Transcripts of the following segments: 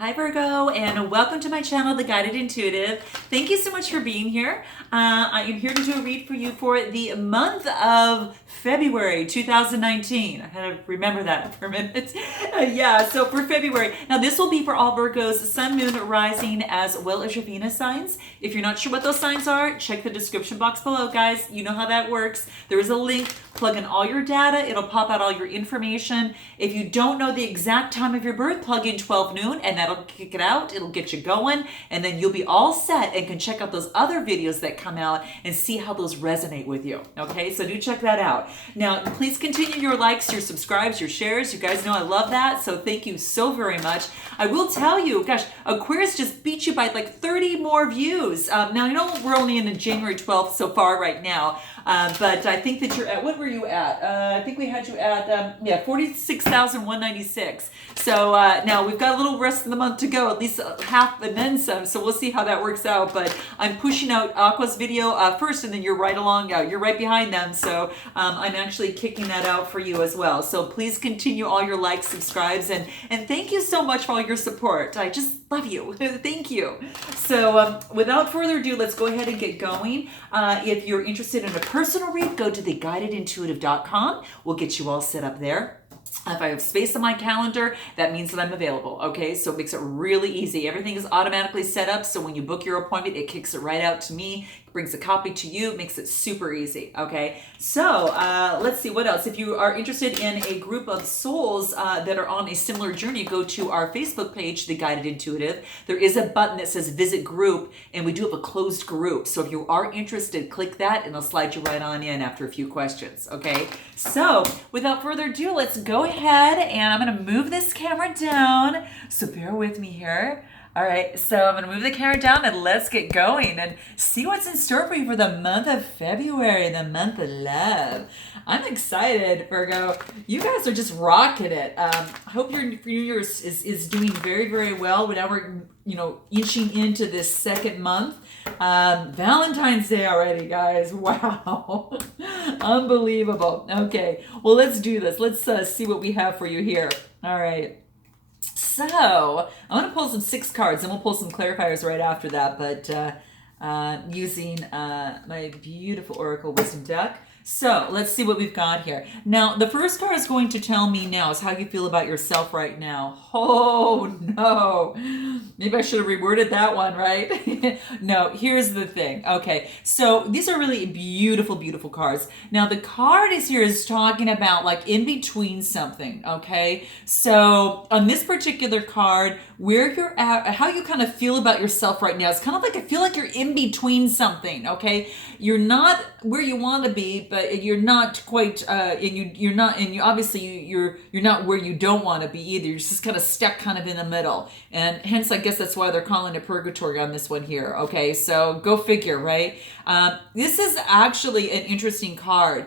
Hi Virgo, and welcome to my channel, The Guided Intuitive. Thank you so much for being here. I am here to do a read for you for the month of February 2019. I had to remember that for a minute. So for February. Now this will be for all Virgos, Sun, Moon, Rising, as well as your Venus signs. If you're not sure what those signs are, check the description box below, guys. You know how that works. There is a link. Plug in all your data. It'll pop out all your information. If you don't know the exact time of your birth, plug in 12 noon and that'll kick it out. It'll get you going, and then you'll be all set and can check out those other videos that come out and see how those resonate with you. Okay, so do check that out. Now, please continue your likes, your subscribes, your shares. You guys know I love that, so thank you so very much. I will tell you, gosh, Aquarius just beat you by like 30 more views. Now, I know we're only in January 12th so far right now, but I think that you're at, what were you at? I think we had you at, 46,196. So now we've got a little rest of the month to go, at least half and then some, so we'll see how that works out. But I'm pushing out Aqua's video first, and then you're right along, you're right behind them. So I'm actually kicking that out for you as well. So please continue all your likes, subscribes, and thank you so much for all your support. I just love you. Thank you. So without further ado, let's go ahead and get going. If you're interested in a personal read, go to theguidedintuitive.com. We'll get you all set up there. If I have space on my calendar, that means that I'm available. Okay, so it makes it really easy. Everything is automatically set up, so when you book your appointment, it kicks it right out to me, brings a copy to you, makes it super easy. Okay, so let's see what else. If you are interested in a group of souls that are on a similar journey, go to our Facebook page, The Guided Intuitive. There is a button that says Visit Group, and we do have a closed group. So if you are interested, click that, and it'll slide you right on in after a few questions. Okay, so without further ado, let's go ahead, and I'm going to move this camera down. So bear with me here. All right, so I'm going to move the camera down and let's get going and see what's in store for you for the month of February, the month of love. I'm excited, Virgo. You guys are just rocking it. I hope your New Year's is doing very, very well. Now we're, inching into this second month. Valentine's Day already, guys. Wow. Unbelievable. Okay, well, let's do this. Let's see what we have for you here. All right. So I'm going to pull some 6 cards, and we'll pull some clarifiers right after that, but using my beautiful Oracle Wisdom deck. So let's see what we've got here. Now, the first card is going to tell me now is how you feel about yourself right now. Oh, no. Maybe I should have reworded that one, right? No, here's the thing. Okay, so these are really beautiful, beautiful cards. Now, the card is talking about like in between something, okay? So on this particular card, where you're at, how you kind of feel about yourself right now, it's kind of like I feel like you're in between something, okay? You're not where you want to be, but you're not quite, you're not where you don't want to be either. You're just kind of stuck kind of in the middle. And hence, I guess that's why they're calling it purgatory on this one here. Okay, so go figure, right? This is actually an interesting card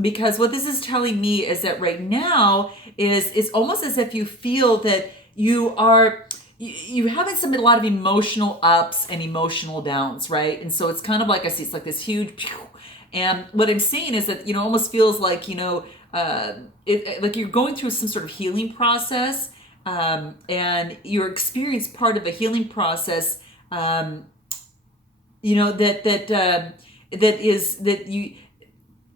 because what this is telling me is that right now is almost as if you feel that you haven't a lot of emotional ups and emotional downs, right? And so it's kind of like, I see it's like this huge, and what I'm seeing is that, almost feels like, like you're going through some sort of healing process, and you're experiencing part of a healing process,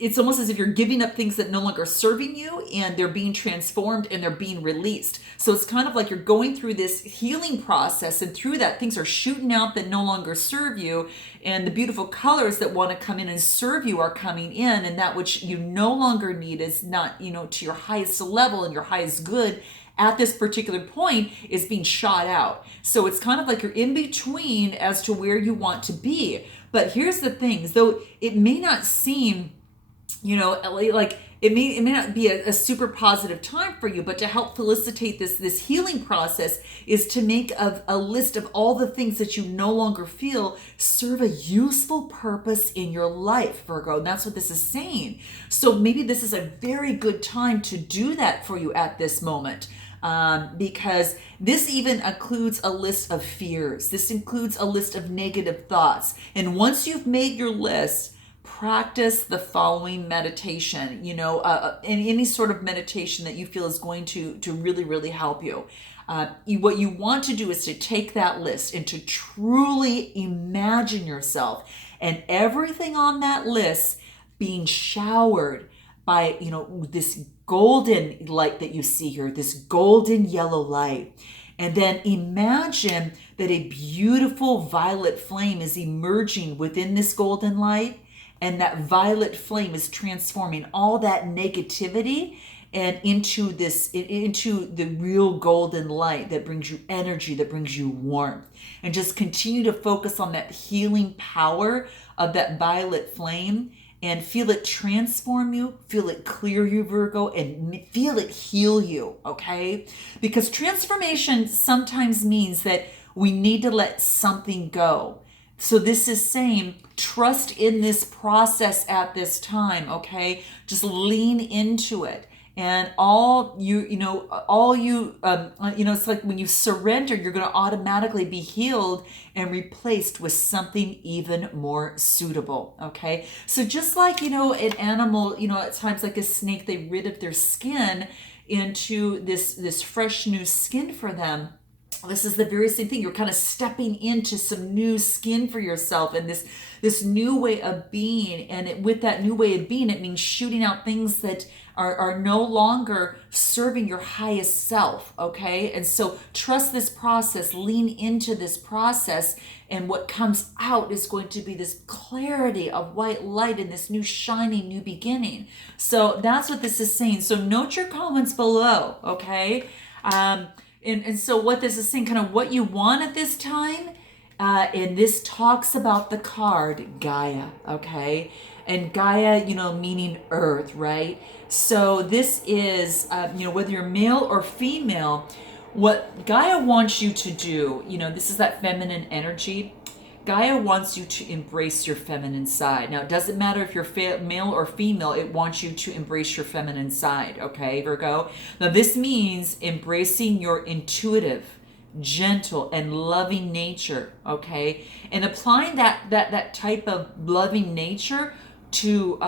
it's almost as if you're giving up things that no longer are serving you, and they're being transformed and they're being released. So it's kind of like you're going through this healing process, and through that things are shooting out that no longer serve you, and the beautiful colors that want to come in and serve you are coming in, and that which you no longer need is not, to your highest level and your highest good at this particular point is being shot out. So it's kind of like you're in between as to where you want to be. But here's the thing, though it may not seem like it may not be a super positive time for you, but to help facilitate this healing process is to make a list of all the things that you no longer feel serve a useful purpose in your life, Virgo. And that's what this is saying. So maybe this is a very good time to do that for you at this moment. Because this even includes a list of fears. This includes a list of negative thoughts. And once you've made your list, practice the following meditation, in any sort of meditation that you feel is going to really, really help you. What you want to do is to take that list and to truly imagine yourself and everything on that list being showered by, this golden light that you see here, this golden yellow light. And then imagine that a beautiful violet flame is emerging within this golden light, and that violet flame is transforming all that negativity and into the real golden light that brings you energy, that brings you warmth. And just continue to focus on that healing power of that violet flame, and feel it transform you, feel it clear you, Virgo, and feel it heal you, okay? Because transformation sometimes means that we need to let something go. So this is saying, trust in this process at this time, okay? Just lean into it. And it's like when you surrender, you're going to automatically be healed and replaced with something even more suitable. Okay. So just like, an animal, at times like a snake, they rid of their skin into this fresh new skin for them. This is the very same thing. You're kind of stepping into some new skin for yourself and this new way of being. And with that new way of being, it means shooting out things that are no longer serving your highest self, okay? And so trust this process, lean into this process, and what comes out is going to be this clarity of white light and this new shining new beginning. So that's what this is saying. So note your comments below, okay? And so what this is saying, kind of what you want at this time, and this talks about the card Gaia, okay? And Gaia, meaning earth, right? So this is, whether you're male or female, what Gaia wants you to do, this is that feminine energy. Gaia wants you to embrace your feminine side. Now, it doesn't matter if you're male or female, it wants you to embrace your feminine side, okay, Virgo? Now, this means embracing your intuitive, gentle, and loving nature, okay? And applying that type of loving nature to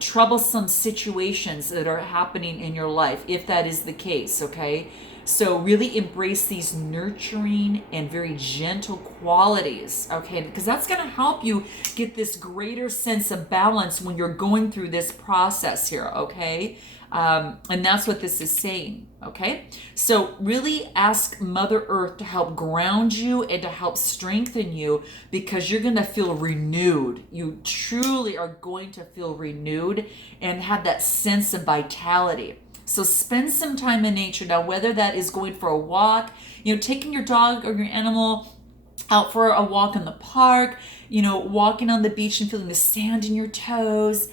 troublesome situations that are happening in your life, if that is the case, okay? So really embrace these nurturing and very gentle qualities, okay? Because that's going to help you get this greater sense of balance when you're going through this process here, okay? And that's what this is saying, okay? So really ask Mother Earth to help ground you and to help strengthen you, because you're going to feel renewed. You truly are going to feel renewed and have that sense of vitality. So spend some time in nature. Now, whether that is going for a walk, taking your dog or your animal out for a walk in the park, walking on the beach and feeling the sand in your toes,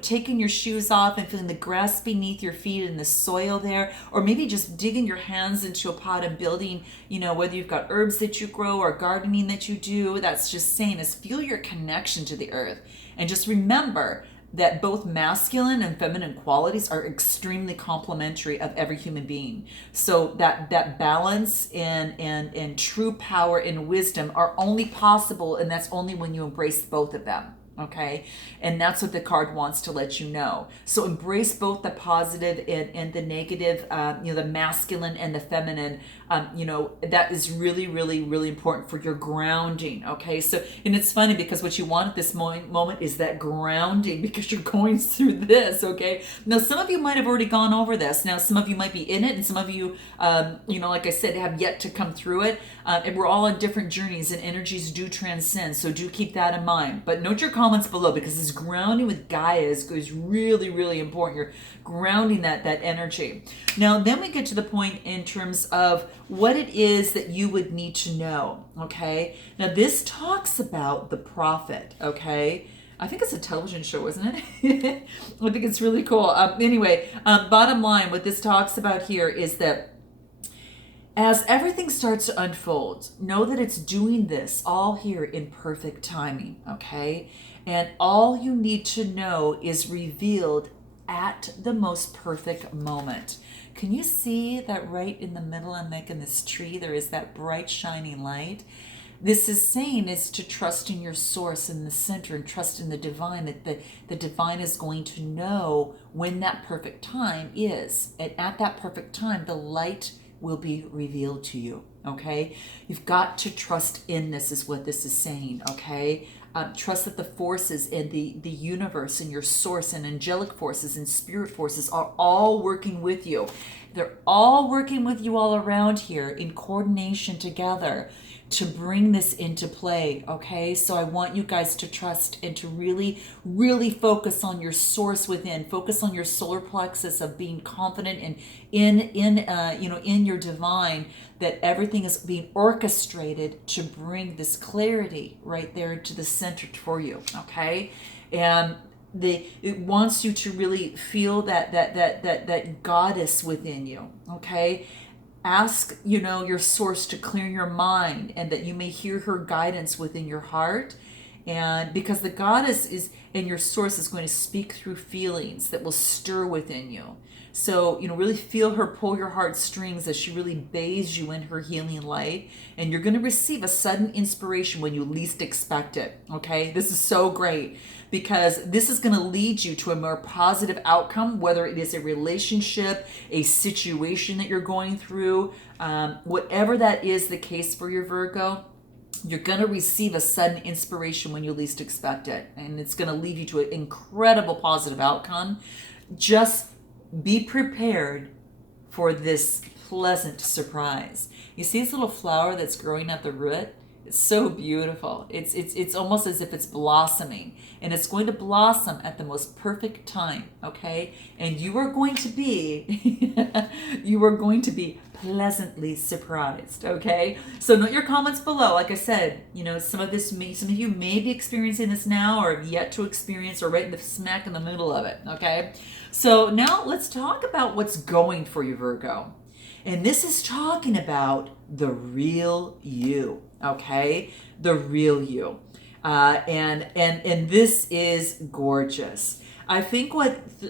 taking your shoes off and feeling the grass beneath your feet and the soil there, or maybe just digging your hands into a pot and building, whether you've got herbs that you grow or gardening that you do, that's just saying is feel your connection to the earth. And just remember that both masculine and feminine qualities are extremely complementary of every human being. So that balance and true power and wisdom are only possible, and that's only when you embrace both of them. Okay, and that's what the card wants to let you know. So embrace both the positive and the negative, the masculine and the feminine. That is really, really, really important for your grounding. Okay, so, and it's funny because what you want at this moment is that grounding, because you're going through this. Okay, now some of you might have already gone over this. Now some of you might be in it, and some of you, like I said, have yet to come through it. And we're all on different journeys, and energies do transcend. So do keep that in mind. But note your comments below, because this grounding with Gaia is really, really important. You're grounding that energy. Now, then we get to the point in terms of what it is that you would need to know. Okay. Now, this talks about the prophet. Okay. I think it's a television show, isn't it? I think it's really cool. Anyway, bottom line, what this talks about here is that as everything starts to unfold, know that it's doing this all here in perfect timing, okay? And all you need to know is revealed at the most perfect moment. Can you see that right in the middle, I'm making this tree, there is that bright shining light? This is saying is to trust in your source in the center and trust in the divine, that the divine is going to know when that perfect time is. And at that perfect time, the light will be revealed to you, okay? You've got to trust in this, is what this is saying, okay? Trust that the forces in the universe and your source and angelic forces and spirit forces are all working with you. They're all working with you all around here in coordination together to bring this into play, okay? So I want you guys to trust and to really, really focus on your source within. Focus on your solar plexus of being confident and in your divine, that everything is being orchestrated to bring this clarity right there to the center for you, okay? And it wants you to really feel that goddess within you, okay? Ask, your source to clear your mind, and that you may hear her guidance within your heart. And because the goddess is, and your source is going to speak through feelings that will stir within you. So, really feel her pull your heartstrings as she really bathes you in her healing light. And you're going to receive a sudden inspiration when you least expect it. Okay? This is so great, because this is going to lead you to a more positive outcome, whether it is a relationship, a situation that you're going through, whatever that is the case for your Virgo. You're going to receive a sudden inspiration when you least expect it. And it's going to lead you to an incredible positive outcome. Just be prepared for this pleasant surprise. You see this little flower that's growing at the root? It's so beautiful. It's almost as if it's blossoming, and it's going to blossom at the most perfect time, okay? And you are going to be pleasantly surprised, okay? So note your comments below. Like I said, some of you may be experiencing this now, or have yet to experience, or right in the smack in the middle of it, okay? So now let's talk about what's going for you, Virgo. And this is talking about the real you, okay? The real you. And this is gorgeous. I think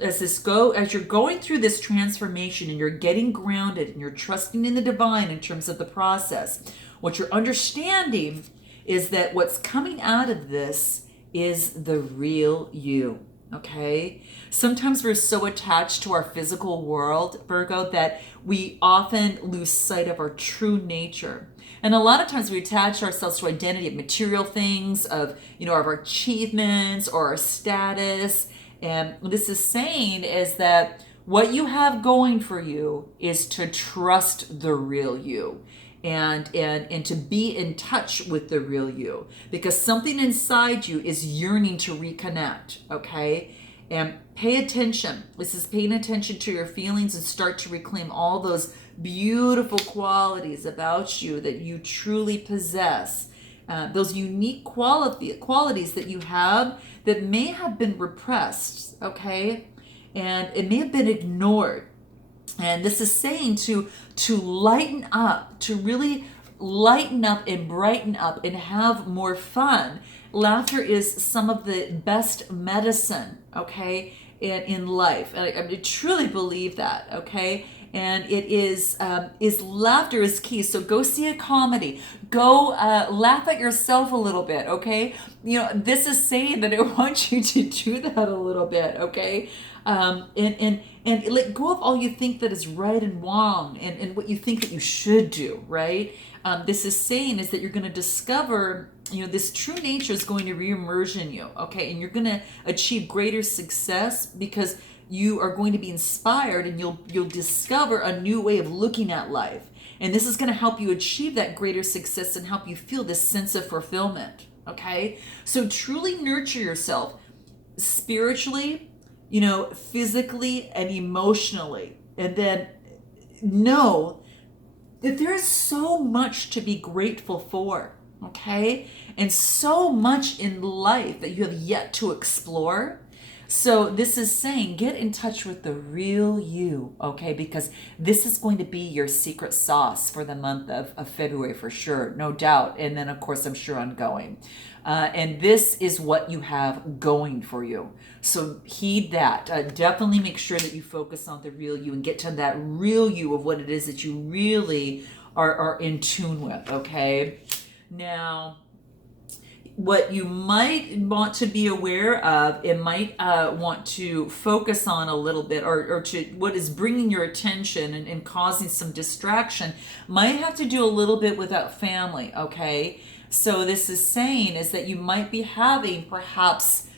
as you're going through this transformation and you're getting grounded and you're trusting in the divine in terms of the process, what you're understanding is that what's coming out of this is the real you. Okay? Sometimes we're so attached to our physical world, Virgo, that we often lose sight of our true nature. And a lot of times we attach ourselves to identity of material things, of our achievements or our status. And this is saying is that what you have going for you is to trust the real you. And to be in touch with the real you, because something inside you is yearning to reconnect, okay? And pay attention. This is paying attention to your feelings and start to reclaim all those beautiful qualities about you that you truly possess. Those unique qualities that you have that may have been repressed, okay? And it may have been ignored. And this is saying to lighten up, to really lighten up and brighten up and have more fun. Laughter is some of the best medicine, okay, in life. I truly believe that, okay? And it is laughter is key. So go see a comedy. Go laugh at yourself a little bit, okay? This is saying that I want you to do that a little bit, okay? And let go of all you think that is right and wrong, and what you think that you should do, right? This is saying is that you're going to discover, this true nature is going to reemerge in you, okay? And you're going to achieve greater success because you are going to be inspired, and you'll discover a new way of looking at life. And this is going to help you achieve that greater success and help you feel this sense of fulfillment, okay? So truly nurture yourself spiritually, physically and emotionally. And then know that there is so much to be grateful for, okay? And so much in life that you have yet to explore. So this is saying, get in touch with the real you, okay? Because this is going to be your secret sauce for the month of February for sure, no doubt. And then, of course, I'm sure ongoing. And this is what you have going for you. So heed that. Definitely make sure that you focus on the real you and get to that real you of what it is that you really are in tune with, okay? Now, what you might want to be aware of, it might want to focus on a little bit, or to what is bringing your attention and causing some distraction, might have to do a little bit with that family, okay? So this is saying is that you might be having perhaps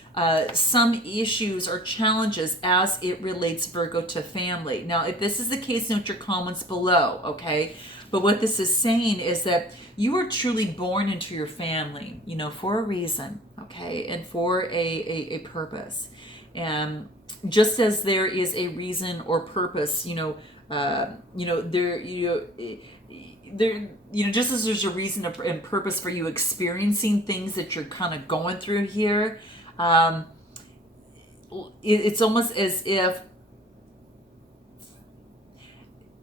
some issues or challenges as it relates, Virgo, to family. Now, if this is the case, note your comments below, okay? But what this is saying is that you were truly born into your family, for a reason, okay, and for a purpose. And just as there is a reason or purpose, just as there's a reason and purpose for you experiencing things that you're kind of going through here, it's almost as if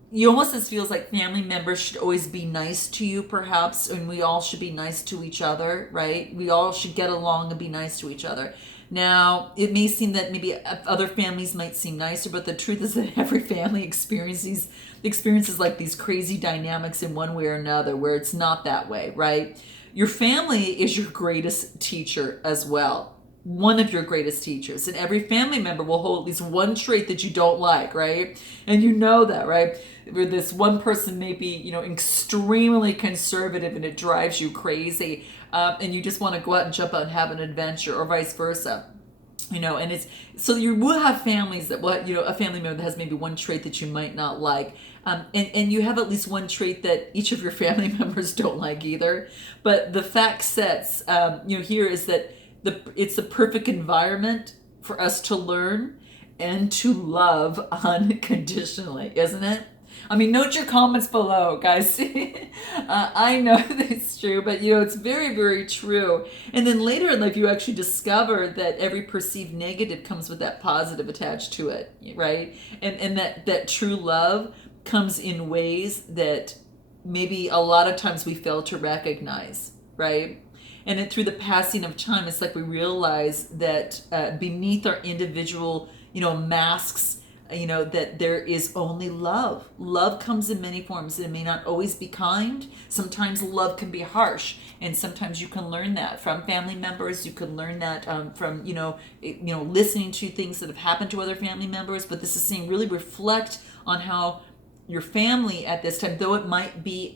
you almost just feels like family members should always be nice to you, perhaps, and we all should be nice to each other, right? We all should get along and be nice to each other. Now, it may seem that maybe other families might seem nicer, but the truth is that every family experiences like these crazy dynamics in one way or another, where it's not that way, right? Your family is your greatest teacher as well. One of your greatest teachers, and every family member will hold at least one trait that you don't like, right? And you know that, right? Where this one person may be, extremely conservative and it drives you crazy, and you just want to go out and jump out and have an adventure, or vice versa. And it's so you will have families that a family member that has maybe one trait that you might not like, and you have at least one trait that each of your family members don't like either. But the fact sets, here is that it's the perfect environment for us to learn and to love unconditionally, isn't it? I mean, note your comments below, guys. I know that's true, but it's very, very true. And then later in life, you actually discover that every perceived negative comes with that positive attached to it, right? And that true love comes in ways that maybe a lot of times we fail to recognize, right? And then through the passing of time, it's like we realize that beneath our individual, masks, that there is only love. Love comes in many forms. It may not always be kind. Sometimes love can be harsh, and sometimes you can learn that from family members. You can learn that from listening to things that have happened to other family members. But this is saying really reflect on how your family at this time, though it might be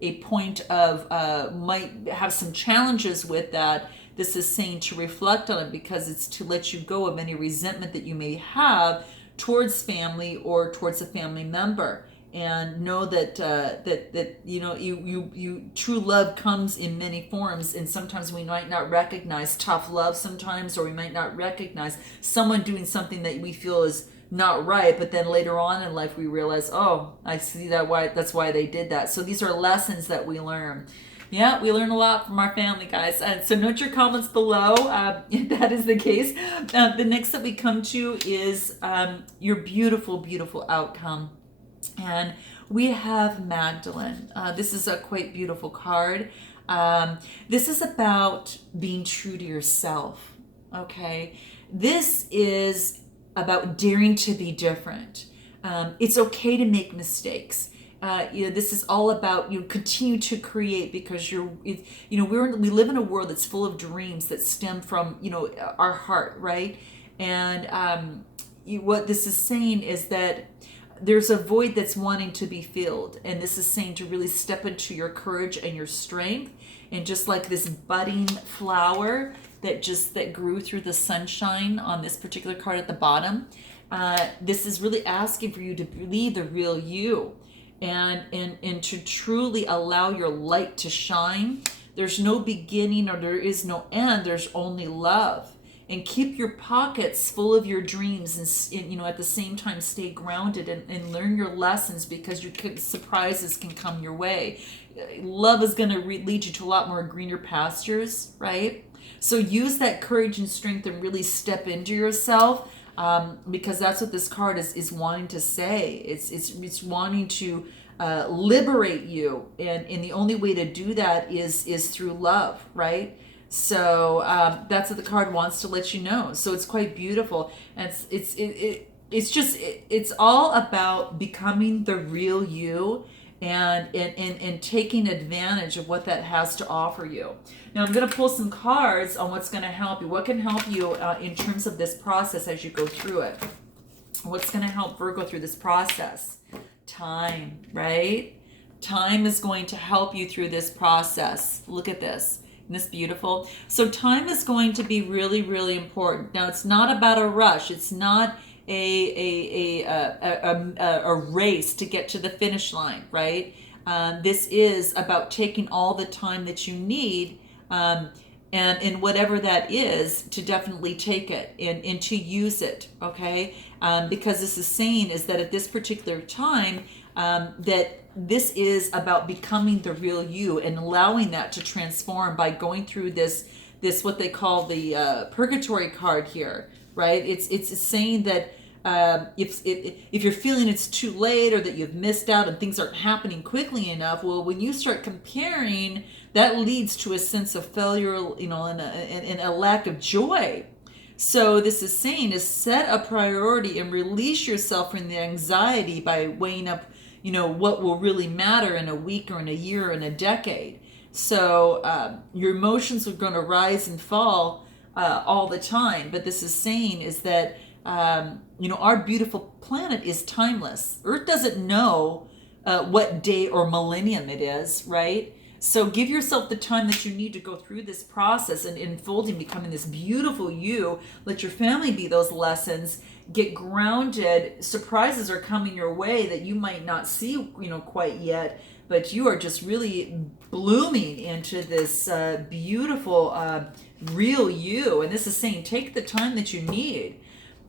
a point of might have some challenges with that. This is saying to reflect on it, because it's to let you go of any resentment that you may have towards family or towards a family member, and know that you true love comes in many forms, and sometimes we might not recognize tough love sometimes, or we might not recognize someone doing something that we feel is not right, but then later on in life we realize, oh, I see that's why they did that. So these are lessons that we learn. Yeah, we learn a lot from our family, guys. So note your comments below if that is the case. The next that we come to is your beautiful, beautiful outcome. And we have Magdalene. This is a quite beautiful card. This is about being true to yourself, okay? This is about daring to be different. It's okay to make mistakes. This is all about continue to create, because we live in a world that's full of dreams that stem from our heart, right? And what this is saying is that there's a void that's wanting to be filled, and this is saying to really step into your courage and your strength, and just like this budding flower that grew through the sunshine on this particular card at the bottom, this is really asking for you to be the real you. And to truly allow your light to shine. There's no beginning or there is no end. There's only love. And keep your pockets full of your dreams, and at the same time stay grounded and learn your lessons, because surprises can come your way. Love is going to lead you to a lot more greener pastures, right? So use that courage and strength and really step into yourself. Because that's what this card is wanting to say. It's wanting to liberate you, and the only way to do that is through love, right? So that's what the card wants to let you know. So it's quite beautiful, and it's all about becoming the real you, and taking advantage of what that has to offer you. Now I'm going to pull some cards on what's going to help you. What can help you in terms of this process as you go through it? What's going to help Virgo through this process? Time, right? Time is going to help you through this process. Look at this. Isn't this beautiful? So time is going to be really, really important. Now, it's not about a rush. It's not a race to get to the finish line, right? This is about taking all the time that you need, and whatever that is, to definitely take it and to use it, okay? Because this is saying is that at this particular time, that this is about becoming the real you and allowing that to transform by going through this what they call the purgatory card here, right? It's saying that if you're feeling it's too late or that you've missed out and things aren't happening quickly enough, well, when you start comparing, that leads to a sense of failure, and a lack of joy. So this is saying is set a priority and release yourself from the anxiety by weighing up, what will really matter in a week or in a year or in a decade. So your emotions are going to rise and fall all the time. But this is saying is that, our beautiful planet is timeless. Earth doesn't know what day or millennium it is, right? So give yourself the time that you need to go through this process and unfolding, becoming this beautiful you. Let your family be those lessons. Get grounded. Surprises are coming your way that you might not see, quite yet, but you are just really blooming into this beautiful, real you. And this is saying, take the time that you need.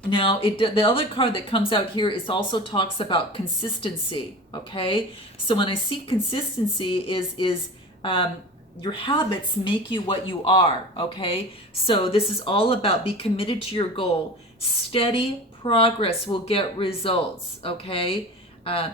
Now, the other card that comes out here is also talks about consistency. Okay, so when I see consistency is your habits make you what you are. Okay, so this is all about be committed to your goal. Steady progress will get results. Okay,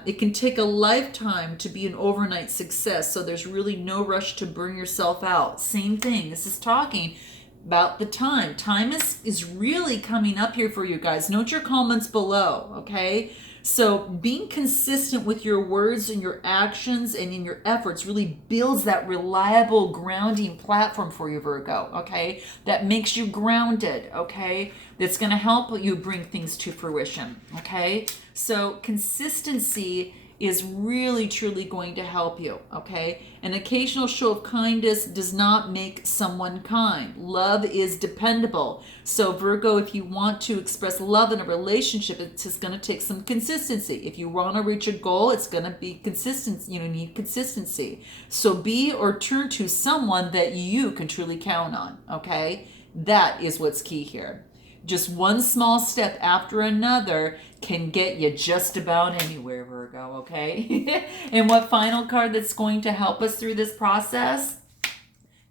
it can take a lifetime to be an overnight success. So there's really no rush to burn yourself out. Same thing. This is talking about the time. Time is really coming up here for you guys. Note your comments below, okay? So being consistent with your words and your actions and in your efforts really builds that reliable grounding platform for you, Virgo, okay? That makes you grounded, okay? That's going to help you bring things to fruition, okay? So consistency is really truly going to help you, okay? An occasional show of kindness does not make someone kind. Love is dependable. So Virgo, if you want to express love in a relationship, it's just going to take some consistency. If you want to reach a goal, it's going to be consistent. You need consistency. So be or turn to someone that you can truly count on, okay? That is what's key here. Just one small step after another can get you just about anywhere, Virgo, okay? And what final card that's going to help us through this process?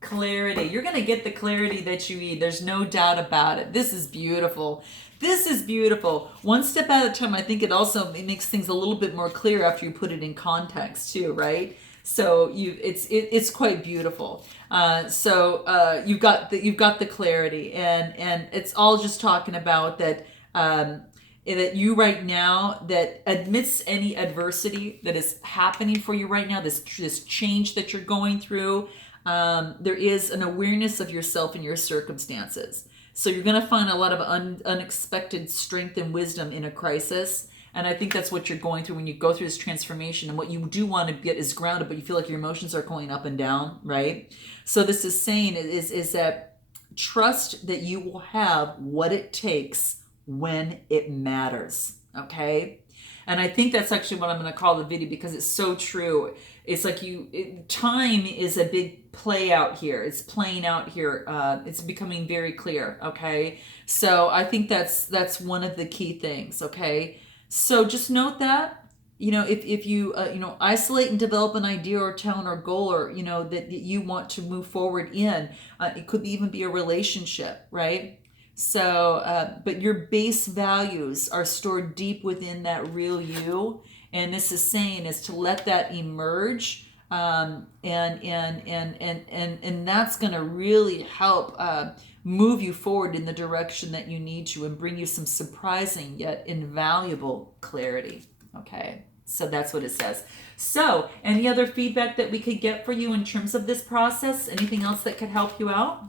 Clarity. You're going to get the clarity that you need. There's no doubt about it. This is beautiful. This is beautiful. One step at a time. I think it makes things a little bit more clear after you put it in context too, right? So it's quite beautiful. You've got the clarity, and it's all just talking about that that you right now, that amidst any adversity that is happening for you right now, this change that you're going through, there is an awareness of yourself and your circumstances. So you're going to find a lot of unexpected strength and wisdom in a crisis. And I think that's what you're going through when you go through this transformation. And what you do want to get is grounded, but you feel like your emotions are going up and down, right? So this is saying is that trust that you will have what it takes when it matters, okay? And I think that's actually what I'm going to call the video, because it's so true. It's like time is a big play out here. It's playing out here. It's becoming very clear, okay? So I think that's one of the key things, okay? So just note that, if you, isolate and develop an idea or talent or goal, or, that you want to move forward in, it could even be a relationship, right? So, but your base values are stored deep within that real you. And this is saying is to let that emerge. And that's going to really help, move you forward in the direction that you need to, and bring you some surprising yet invaluable clarity. Okay. So that's what it says. So any other feedback that we could get for you in terms of this process? Anything else that could help you out?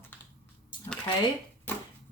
Okay.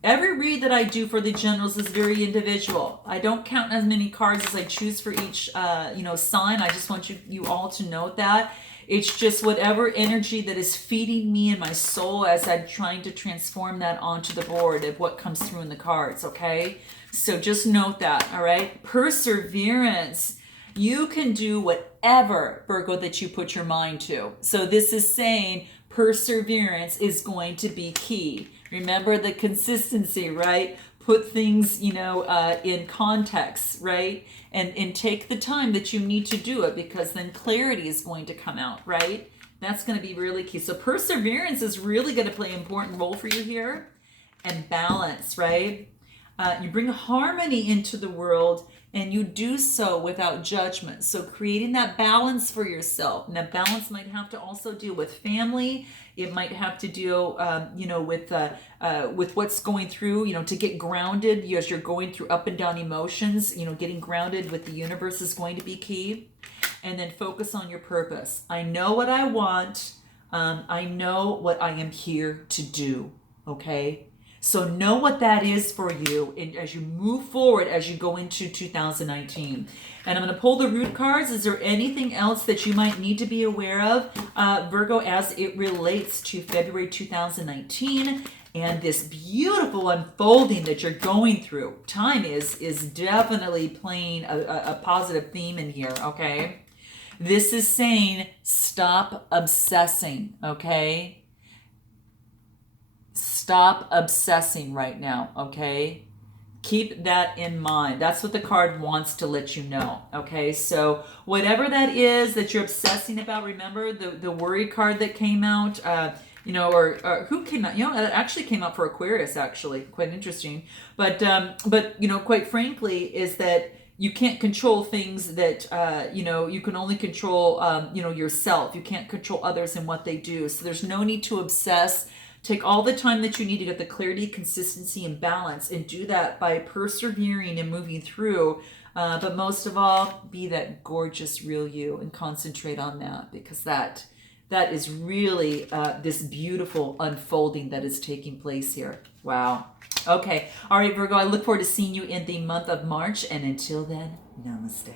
Every read that I do for the generals is very individual. I don't count as many cards as I choose for each, sign. I just want you all to note that. It's just whatever energy that is feeding me in my soul as I'm trying to transform that onto the board of what comes through in the cards, okay? So just note that, all right? Perseverance. You can do whatever, Virgo, that you put your mind to. So this is saying perseverance is going to be key. Remember the consistency, right? Put things, in context, right? And take the time that you need to do it, because then clarity is going to come out, right? That's going to be really key. So perseverance is really going to play an important role for you here. And balance, right? You bring harmony into the world, and you do so without judgment. So creating that balance for yourself. And that balance might have to also deal with family. It might have to deal, with what's going through, to get grounded as you're going through up and down emotions. Getting grounded with the universe is going to be key. And then focus on your purpose. I know what I want. I know what I am here to do. Okay? So know what that is for you as you move forward, as you go into 2019. And I'm going to pull the root cards. Is there anything else that you might need to be aware of, Virgo, as it relates to February 2019 and this beautiful unfolding that you're going through? Time is definitely playing a positive theme in here, okay? This is saying stop obsessing, okay? Stop obsessing right now, okay? Keep that in mind. That's what the card wants to let you know, okay? So whatever that is that you're obsessing about, remember the worry card that came out, or who came out? It actually came out for Aquarius, actually. Quite interesting. But quite frankly, is that you can't control things that, you can only control, yourself. You can't control others and what they do. So there's no need to obsess. Take all the time that you need to get the clarity, consistency, and balance, and do that by persevering and moving through. But most of all, be that gorgeous real you and concentrate on that, because that is really this beautiful unfolding that is taking place here. Wow. Okay. All right, Virgo, I look forward to seeing you in the month of March. And until then, namaste.